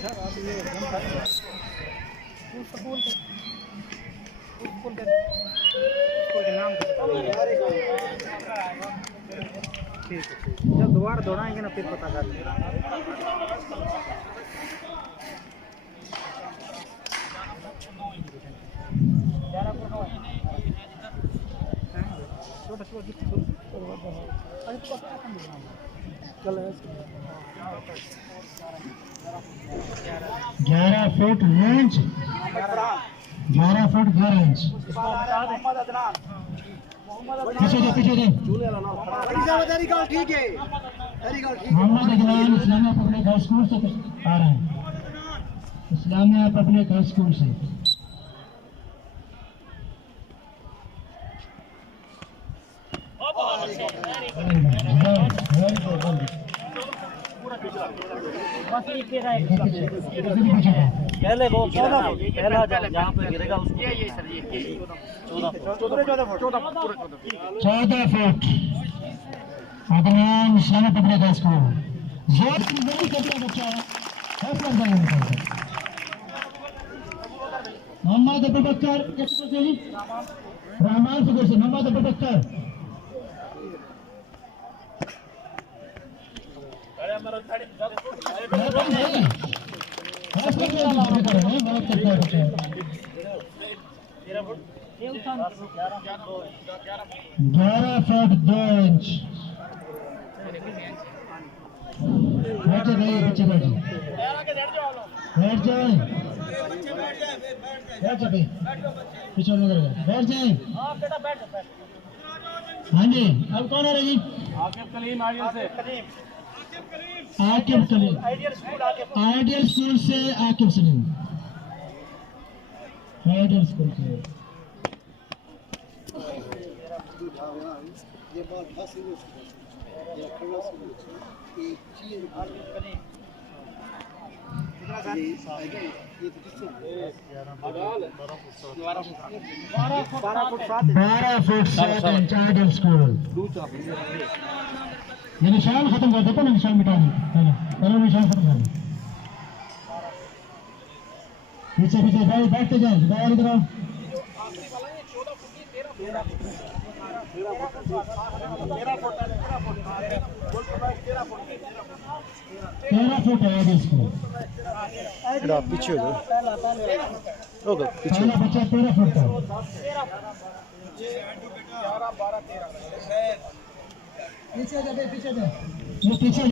School के नाम ठीक है। जब दोबारा दौड़ाएंगे ना फिर पता कर लेंगे। छोटा छोटा 11 फुट रेंज, 11 फुट 11 इंच। पीछे दे ठीक है। Mohammad Adnan Islamia public high school से आ रहे हैं। इस्लामिया पब्लिक हाई स्कूल से पहले वो पहला जहाँ पे गिरेगा उसको 14 foot Adnan Islamia public high school. जोर की नहीं करता बच्चा फैसला करेंगे। मोहम्मद अबू बकर रहमान से मोहम्मद अबू बकर ग्यारह फुट 2 इंच। बैठ जाइए पीछे बैठ जाए पीछे बैठ जाए। हाँ जी अब कौन आ रहा जी? आकिब कलीम आइडियल स्कूल से आकिब सलीम आइडियल स्कूल से। बारह फुट 7 इंच आइडियल स्कूल। ये निशान खत्म कर देता ना, निशान मिटा दें पहले निशान खत्म कर दें। पीछे पीछे भाई बैठते जाए बाहर इधर 13 फुट है इसको। पीछे हो पीछे बच्चा 13 फुट का पीछे दे ये पीछे